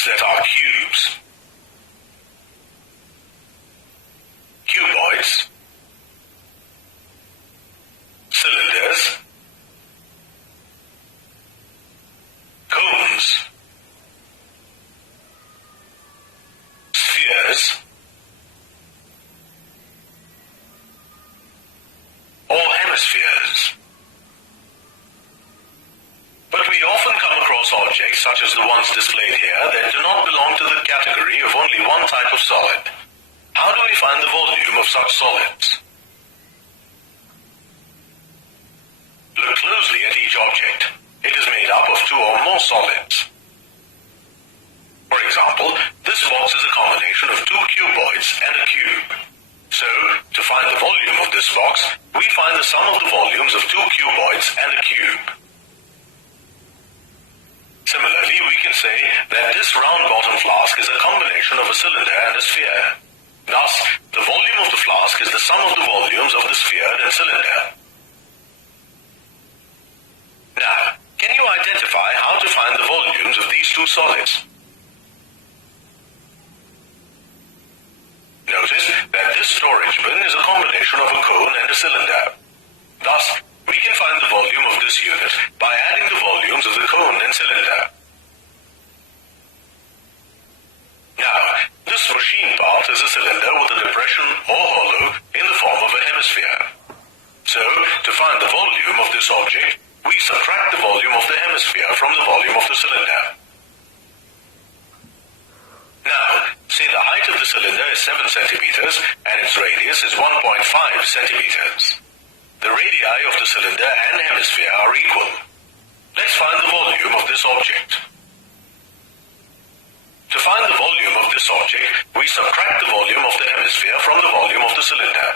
objects that are cubes, cuboids, cylinders, cones, spheres, or hemispheres. But we often come across objects such as the ones displayed here that do not belong to the category of only one type of solid. How do we find the volume of such solids? Look closely at each object. It is made up of two or more solids. For example, this box is a combination of two cuboids and a cube. So, to find the volume of this box, we find the sum of the volumes of two cuboids and a cube. Similarly, we can say that this round-bottom flask is a combination of a cylinder and a sphere. Thus, the volume of the flask is the sum of the volumes of the sphere and cylinder. Now, can you identify how to find the volumes of these two solids? Notice that this storage bin is a combination of a cone and a cylinder. Thus, we can find the volume of this unit by adding the volumes of the cone and cylinder. Now, this machine part is a cylinder with a depression or hollow in the form of a hemisphere. So, to find the volume of this object, we subtract the volume of the hemisphere from the volume of the cylinder. Now, say the height of the cylinder is 7 centimeters and its radius is 1.5 centimeters. The radii of the cylinder and hemisphere are equal. Let's find the volume of this object. To find the volume of this object, we subtract the volume of the hemisphere from the volume of the cylinder.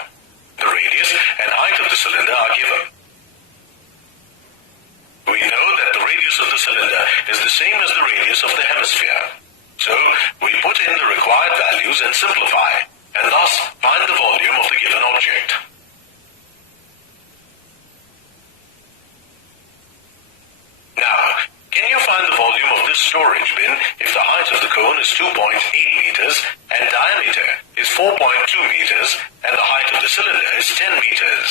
The radius and height of the cylinder are given. We know that the radius of the cylinder is the same as the radius of the hemisphere. So, we put in the required values and simplify, and thus find the volume of the given object. Now, can you find the volume of this storage bin if the height of the cone is 2.8 meters and diameter is 4.2 meters and the height of the cylinder is 10 meters?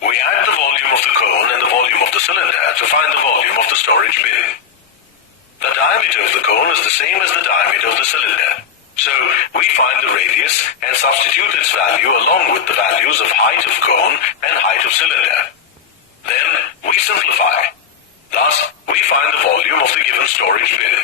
We add the volume of the cone and the volume of the cylinder to find the volume of the storage bin. The diameter of the cone is the same as the diameter of the cylinder. So, we find the radius and substitute its value along with the values of height of cone and height of cylinder. Then, we simplify. Thus, we find the volume of the given storage bin.